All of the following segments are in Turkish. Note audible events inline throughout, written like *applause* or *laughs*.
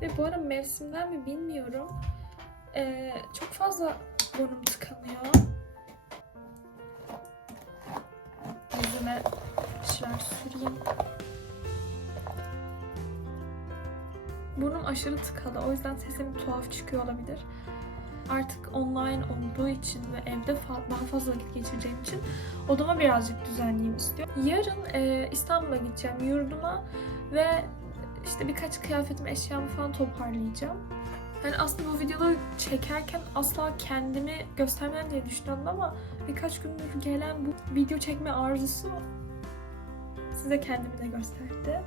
Ve bu ara mevsimden mi bilmiyorum. Ee, çok fazla burnum tıkanıyor. Yüzüme bir şeyler süreyim. Burnum aşırı tıkalı. O yüzden sesim tuhaf çıkıyor olabilir. Artık online olduğu için ve evde daha fazla vakit geçireceğim için odama birazcık düzenleyeyim istiyorum. Yarın e, İstanbul'a gideceğim yurduma ve işte birkaç kıyafetimi, eşyamı falan toparlayacağım. Yani aslında bu videoları çekerken asla kendimi göstermem diye düşünüyordum ama birkaç gündür gelen bu video çekme arzusu size kendimi de gösterdi.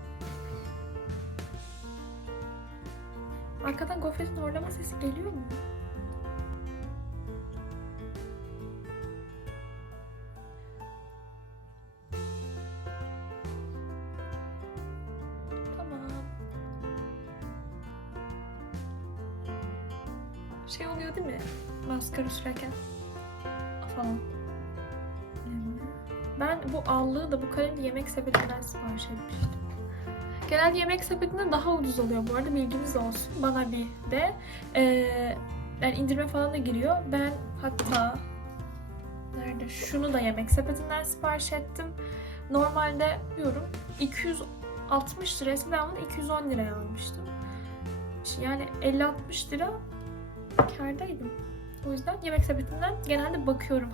Arkadan gofretin horlama sesi geliyor mu? Şey oluyor değil mi? Maskara sürerken falan. Ben bu allığı da bu kalemi yemek sepetinden sipariş etmiştim. Genelde yemek sepetinde daha ucuz oluyor bu arada bilginiz olsun. Bana bir de eee yani indirme falan da giriyor. Ben hatta nerede şunu da yemek sepetinden sipariş ettim. Normalde diyorum 260 lira eskiden bunu 210 liraya almıştım. Yani 50-60 lira kârdaydım. O yüzden yemek sepetinden genelde bakıyorum.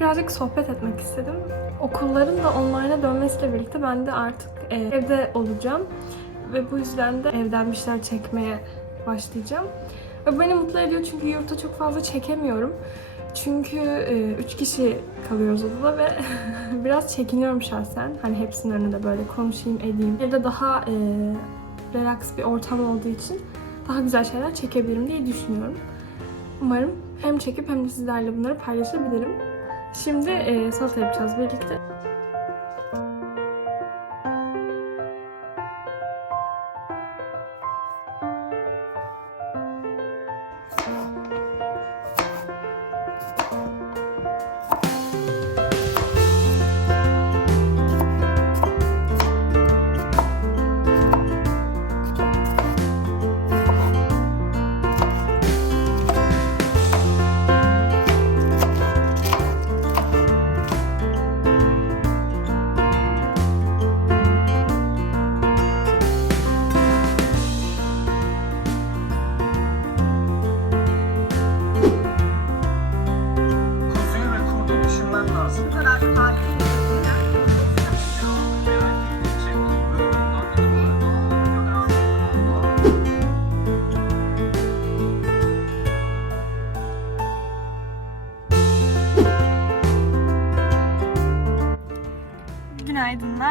Birazcık sohbet etmek istedim. Okulların da online'a dönmesiyle birlikte ben de artık e, evde olacağım. Ve bu yüzden de evden bir şeyler çekmeye başlayacağım. Ve beni mutlu ediyor çünkü yurtta çok fazla çekemiyorum. Çünkü e, üç kişi kalıyoruz odada ve *laughs* biraz çekiniyorum şahsen. Hani hepsinin önünde böyle konuşayım, edeyim. Evde daha e, relax bir ortam olduğu için daha güzel şeyler çekebilirim diye düşünüyorum. Umarım hem çekip hem de sizlerle bunları paylaşabilirim. Şimdi e, salata yapacağız birlikte.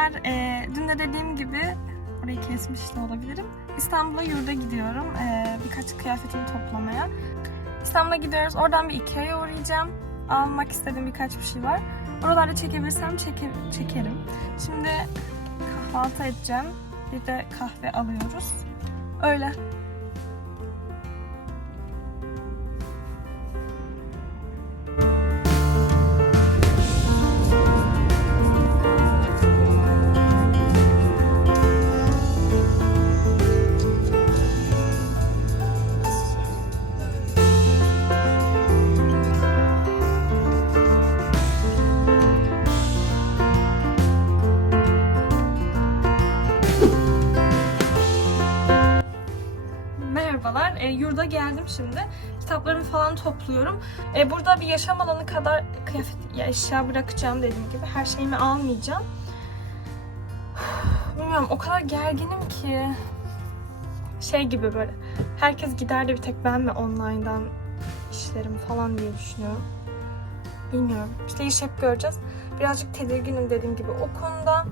Günaydınlar. Ee, dün de dediğim gibi orayı kesmiş de olabilirim. İstanbul'a yurda gidiyorum. Ee, birkaç kıyafetimi toplamaya. İstanbul'a gidiyoruz. Oradan bir Ikea'ya uğrayacağım. Almak istediğim birkaç bir şey var. Oralarda çekebilirsem çeker, çekerim. Şimdi kahvaltı edeceğim. Bir de kahve alıyoruz. Öyle. Yurda geldim şimdi. Kitaplarımı falan topluyorum. E, burada bir yaşam alanı kadar kıyafet, ya eşya bırakacağım dediğim gibi. Her şeyimi almayacağım. *sighs* Bilmiyorum o kadar gerginim ki. Şey gibi böyle. Herkes gider de bir tek ben mi online'dan işlerim falan diye düşünüyorum. Bilmiyorum. İşte iş hep göreceğiz. Birazcık tedirginim dediğim gibi o konuda.